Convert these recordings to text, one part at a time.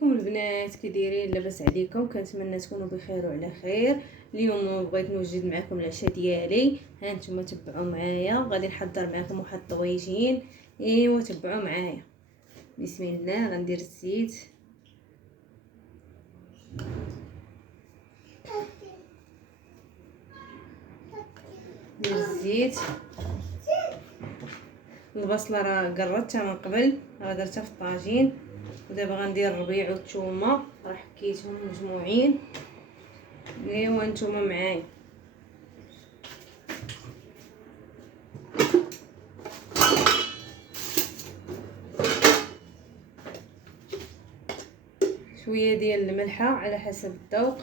كم البنات كي دايرين؟ لاباس عليكم؟ كنتمنى تكونوا بخير وعلى خير. اليوم بغيت نوجد معكم العشاء ديالي. ها نتوما تبعوا معايا، غادي نحضر معكم واحد الطويجين. ايوا تبعوا معايا. بسم الله. غندير الزيت، ندير الزيت. البصله راه قرطتها من قبل، راه درتها في الطاجين. ودابا غندير الربيع والثومه، راه حكيتهم مجموعين. ايوا نتوما معايا. شويه ديال الملحه على حسب الذوق.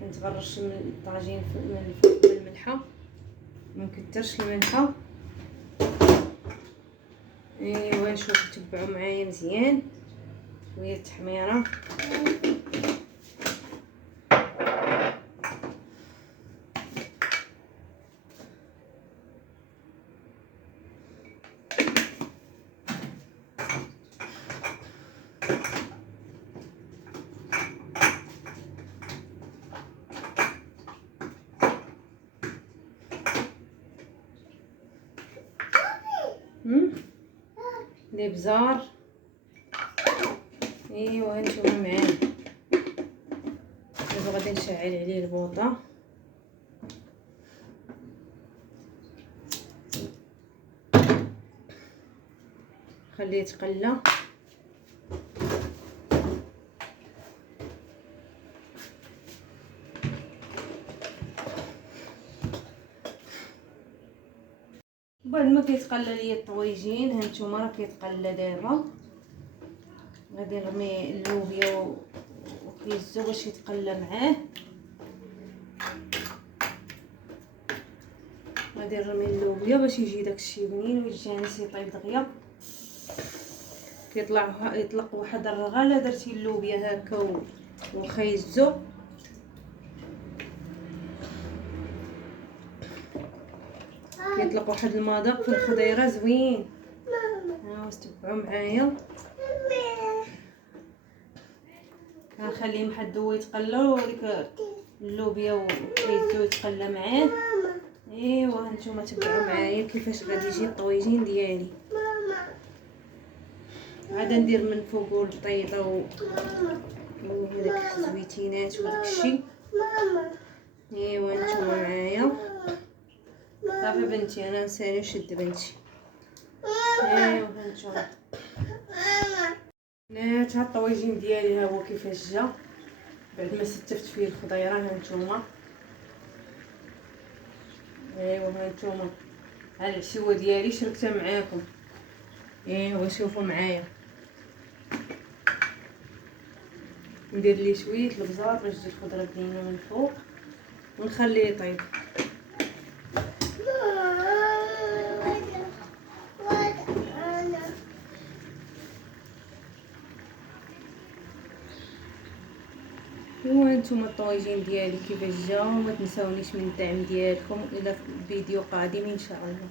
كنتغرش من الطاجين من الفوق بالملحه، ما نكثرش الملحه. ايوا نشوف تبعوا معايا مزيان. شويه التحميره، الابزار. ايوا نتوما معايا. دابا غادي نشعل عليه البوطه. خليه يتقلى. بعد ما كيتقلى ليا الطويجين، ها نتوما راه كيتقلى دابا. غادي نرمي اللوبيا وكيزو باش يتقلى معاه. غادي نرمي اللوبيا باش يجي داكشي بنين ويتجانس يطيب دغيا. يطلق واحد الرغله. درتي اللوبيا هكا وخيزو. كيطلق واحد المذاق في الخضيره زوين. ها تبعوا معايا. غنخليه محد هو يتقلى وديك اللوبيا وخيزو يتقلى معاه. ايوا هانتوما تبعوا معايا كيفاش غادي يجي الطويجين ديالي. عاد ندير من فوق البيضه وداك الزويتينات وداكشي. ايوا هانتوما معايا. صافي بنتي، انا نساني نشد بنتي. ايوا هانتوما بنات، ها الطويجين ديالي ها هو كيفاش جا بعد ما ستفت فيه الخضيره. هانتوما ايوا هانتوما ها العشوه ديالي شركتها معاكم. ايوا شوفوا معايا. ندير ليه شويه البزار باش تجي الخضره بنينه من فوق ونخليه يطيب. ايوا هانتوما الطويجين ديالي كيفاش جا. وما تنساونيش من الدعم ديالكم الى في فيديو قادم ان شاء الله.